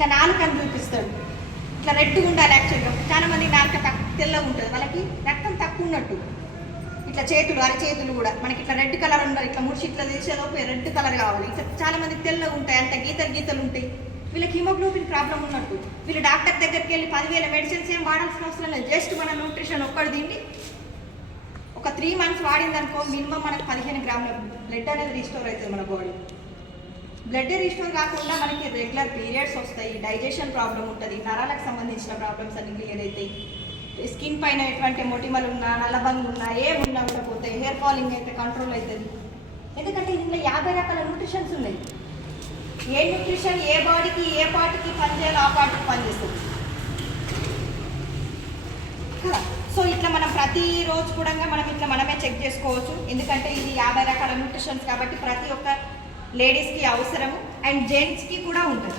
ఇట్లా నాలుకని చూపిస్తాడు, ఇట్లా రెడ్గా ఉండాలి. యాక్చువల్గా చాలా మంది నాలుక తెల్లగా ఉంటుంది, వాళ్ళకి రక్తం తక్కువ ఉన్నట్టు. ఇట్లా చేతులు, అరచేతులు కూడా మనకి ఇట్లా రెడ్ కలర్ ఉండాలి, ఇట్లా ముడిచి ఇట్లా తీసేలోపు రెడ్ కలర్ కావాలి. ఇట్లా చాలా మంది తెల్లగా ఉంటాయి, అంత గీతలు ఉంటాయి. వీళ్ళకి హిమోగ్లోబిన్ ప్రాబ్లం ఉన్నట్టు. వీళ్ళు డాక్టర్ దగ్గరికి వెళ్ళి 10,000 మెడిసిన్స్ ఏం వాడాల్సిన అవసరం లేదు. జస్ట్ మన న్యూట్రిషన్ ఒక్కటి తిండి ఒక 3 months వాడిందనుకో మినిమం మనకు 15 గ్రాముల బ్లడ్ అనేది రీస్టోర్ అవుతుంది మన బాడీ. బ్లడ్ రీస్టోర్ కాకుండా మనకి రెగ్యులర్ పీరియడ్స్ వస్తాయి, డైజెషన్ ప్రాబ్లం ఉంటుంది, నరాలకు సంబంధించిన ప్రాబ్లమ్స్ అన్ని క్లియర్ అవుతాయి. స్కిన్ పైన ఎటువంటి మొటిమలు ఉన్నా, నల్లబంగు ఉన్నా, ఏమున్నా కూడా పోతాయి. హెయిర్ ఫాలింగ్ అయితే కంట్రోల్ అవుతుంది. ఎందుకంటే ఇందులో 50 రకాల న్యూట్రిషన్స్ ఉన్నాయి. ఏ న్యూట్రిషన్ ఏ బాడీకి ఏ పార్ట్కి పనిచేయాలో ఆ పార్ట్కి పనిచేస్తుంది కదా. సో ఇట్లా మనం ప్రతిరోజు కూడా మనం ఇట్లా మనమే చెక్ చేసుకోవచ్చు. ఎందుకంటే ఇది 50 రకాల న్యూట్రిషన్స్ కాబట్టి ప్రతి ఒక్క లేడీస్కి అవసరము, అండ్ జెంట్స్కి కూడా ఉంటుంది.